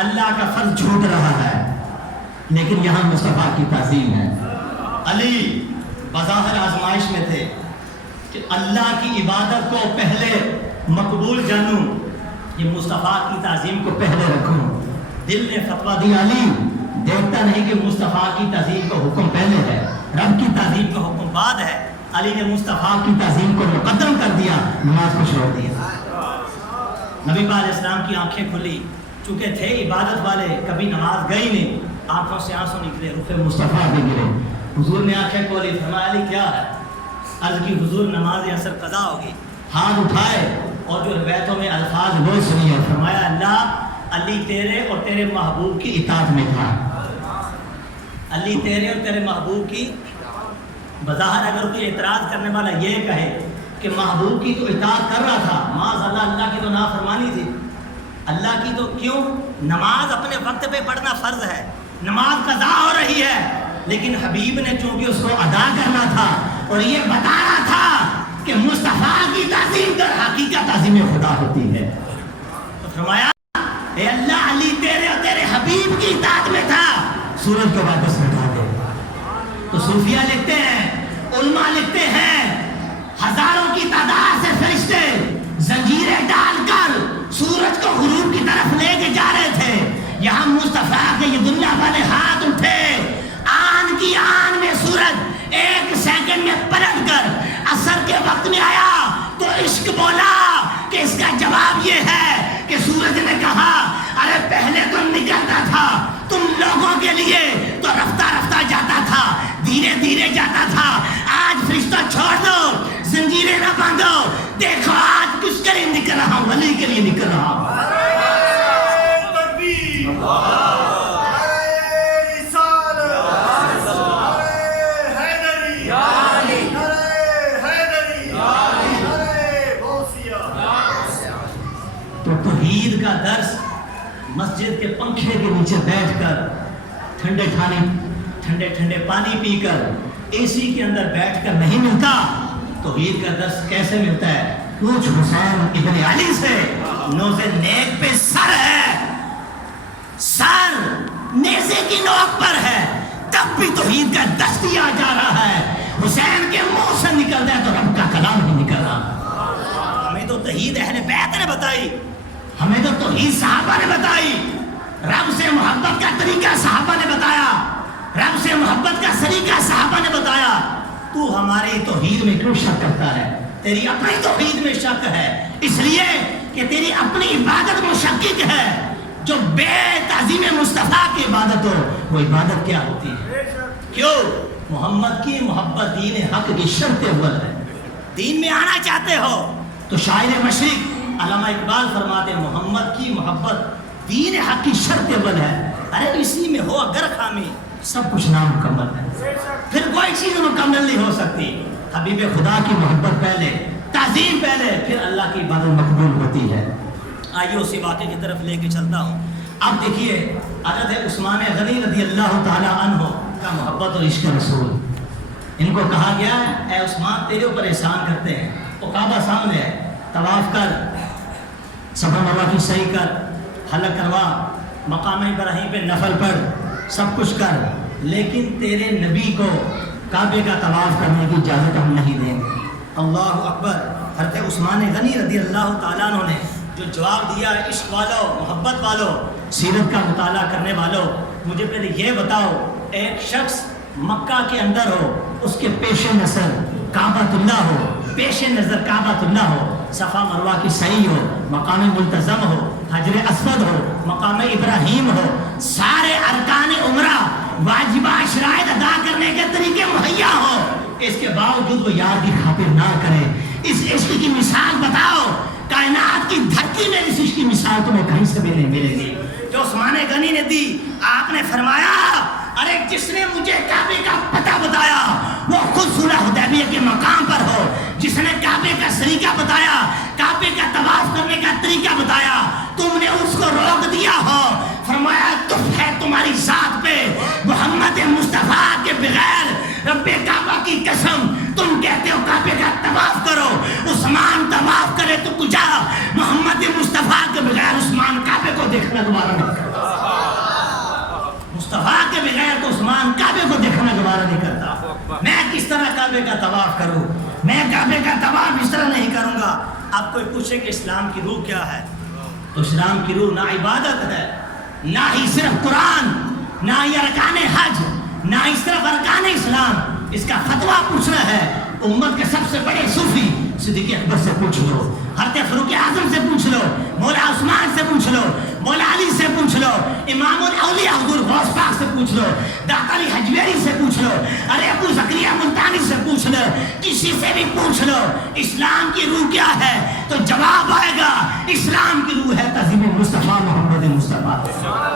اللہ کا فرض چھوٹ رہا ہے، لیکن یہاں مصطفیٰ کی تعظیم ہے۔ علی بظاہر آزمائش میں تھے کہ اللہ کی عبادت کو پہلے مقبول جانوں، یہ مصطفیٰ کی تعظیم کو پہلے رکھوں۔ دل نے فتویٰ دیا، علی دیکھتا نہیں کہ مصطفیٰ کی تعظیم کا حکم پہلے ہے، رب کی تعظیم کا حکم بعد ہے۔ علی نے مصطفیٰ کی تعظیم کو مقدم کر دیا، نماز کو چھوڑ دیا۔ نبی پاک علیہ السلام کی آنکھیں کھلی، چونکہ تھے عبادت والے، کبھی نماز گئی نہیں، آنکھوں سے آنسو نکلے، رخ مصطفیٰ بھی گرے۔ حضور نے آنکھیں کھولی، فرمایا علی کیا ہے؟ عرض کی حضور نماز عصر قضا ہوگی۔ ہاتھ اٹھائے اور جو روایتوں میں الفاظ وہ سنیے، فرمایا اللہ علی تیرے اور تیرے محبوب کی اطاعت میں تھا۔ علی تیرے اور تیرے محبوب کی، بظاہر اگر کوئی اعتراض کرنے والا یہ کہے کہ محبوب کی تو اطاعت کر رہا تھا، معاذ اللہ کی تو نافرمانی تھی۔ اللہ کی تو کیوں؟ نماز اپنے وقت پہ پڑھنا فرض ہے، نماز قضا ہو رہی ہے، لیکن حبیب نے چونکہ اس کو ادا کرنا تھا اور یہ بتانا تھا کہ مصطفیٰ کی تعظیم در حقیقت تعظیم خدا ہوتی ہے، تو فرمایا اے اللہ علی تیرے اور تیرے حبیب کی اطاعت میں تھا، سورج کو واپس ہٹا دے۔ تو صوفیہ لکھتے ہیں، علماء لکھتے ہیں، ہزاروں کی تعداد سے فرشتے زنجیریں ڈال کر سورج کو غروب کی طرف لے کے جا رہے تھے، یہاں مصطفیٰ کے یہ دنیا والے ہاتھ اٹھے، آن کی آن میں سورج ایک سیکنڈ میں پلٹ کر عصر کے وقت میں آیا، تو عشق بولا کہ اس کا جواب یہ ہے کہ سورج نے کہا ارے پہلے تو نکلتا تھا تم لوگوں کے لیے تو رفتہ رفتہ جاتا تھا، دھیرے دھیرے جاتا تھا، آج فرشتہ چھوڑ دو، زنجیریں نہ باندھو، دیکھو آج کس کے لیے نکل رہا ہوں، ولی کے لیے نکل رہا ہوں۔ تو توحید کا درس مسجد کے پنکھے کے نیچے بیٹھ کر، ٹھنڈے ٹھنڈے پانی پی کر، اے سی کے اندر بیٹھ کر نہیں ملتا۔ توحید کا درس کیسے ملتا ہے؟ پوچھ حسین ابن علی سے، نوز نیک پہ سر ہے، سر نیزے کی نوک پر ہے، تب بھی توحید کا درس دیا جا رہا ہے۔ حسین کے منہ سے نکلتا ہے تو رب کا کلام نہیں نکل رہا۔ ہمیں تو توحید اہل بیت نے بتائی، ہمیں تو توحید صحابہ نے بتائی، رب سے محبت کا طریقہ صحابہ نے بتایا، رب سے محبت کا سلیقہ صحابہ نے بتایا۔ تو ہماری توحید میں کیوں شک کرتا ہے؟ تیری اپنی توحید میں شک ہے، اس لیے کہ تیری اپنی عبادت مشکک ہے۔ جو بے تعظیم مصطفیٰ کی عبادت ہو وہ عبادت کیا ہوتی ہے؟ کیوں؟ محمد کی محبت دین حق کی شرط اول ہے۔ دین میں آنا چاہتے ہو تو شاعر مشرق علامہ اقبال فرماتے ہیں محمد کی محبت دین حق کی شرط اول ہے۔ ارے اسی میں ہو اگر خامی سب کچھ نامکمل ہے، پھر کوئی چیز مکمل نہیں ہو سکتی۔ حبیب خدا کی محبت پہلے، تعظیم پہلے، پھر اللہ کی عبادت مقبول ہوتی ہے۔ آئیے اسی واقعے کی طرف لے کے چلتا ہوں۔ اب دیکھیے حضرت عثمان غنی رضی اللہ تعالی عنہ کا محبت اور عشق رسول، ان کو کہا گیا ہے اے عثمان تیرے اوپر احسان کرتے ہیں، وہ کعبہ سامنے ہے، طواف کر، صفا مروہ کی صحیح کر، حلق کروا، مقام ابراہیم پہ نفل پڑھ، سب کچھ کر، لیکن تیرے نبی کو کعبے کا طواف کرنے کی اجازت ہم نہیں دیں گے۔ اللہ اکبر۔ حضرت عثمان غنی رضی اللہ تعالیٰ عنہ نے جو جواب دیا، عشق والو، محبت والو، سیرت کا مطالعہ کرنے والو، مجھے پہلے یہ بتاؤ، ایک شخص مکہ کے اندر ہو، اس کے پیش نظر کعبۃ اللہ ہو، پیش نظر کعبۃ اللہ ہو، صفا مروہ کی سعی ہو، مقام ملتزم ہو، حجر اسود ہو، مقام ابراہیم ہو، سارے ارکان عمرہ واجبات شرائط ادا کرنے کے طریقے مہیا ہو، اس کے باوجود وہ یار کی خاطر نہ کرے۔ اس عشق کی مثال بتاؤ، کائنات کی دھرتی میں اس عشق کی مثال تمہیں کہیں سے بھی نہیں ملے گی جو عثمان غنی نے دی۔ آپ نے فرمایا ارے جس نے مجھے کعبے کا پتہ بتایا وہ خود صلح حدیبیہ کے مقام پر ہو، جس نے کعبے کا طریقہ بتایا، کعبے کا طواف کرنے کا طریقہ بتایا، تم نے اس کو روک دیا ہو۔ فرمایا تف ہے تمہاری ذات پہ، محمد مصطفیٰ کے بغیر رب کعبہ کی قسم تم کہتے ہو کعبے کا طواف کرو، عثمان طواف کرے تو کجا، محمد مصطفیٰ کے بغیر عثمان کعبے کو دیکھنا دوبارہ نہیں کرتا۔ انسان کعبے کو دیکھنا گوارا نہیں کرتا. میں کس طرح کعبے کا طواف کروں؟ میں کعبے کا طواف اس طرح نہیں کروں گا. اب کوئی پوچھے کہ اسلام کی روح کیا ہے؟ تو اسلام کی روح نہ عبادت ہے، نہ ہی صرف قرآن، نہ ہی ارکان حج، نہ ہی صرف ارکان اسلام. اس کا فتویٰ پوچھنا ہے امت کے سب سے بڑے صوفی صدیق اکبر سے پوچھ لو، حضرت فاروق اعظم سے پوچھ لو، مولا عثمان سے پوچھ لو، مولا علی سے پوچھ لو، امام الاولیاء حضور غوث پاک سے پوچھ لو، داتا علی حجویری سے پوچھ لو، ارے ابو زکریا ملتانی سے پوچھ لو، کسی سے بھی پوچھ لو اسلام کی روح کیا ہے تو جواب آئے گا اسلام کی روح ہے تعظیم مصطفیٰ محمد مصطفیٰ.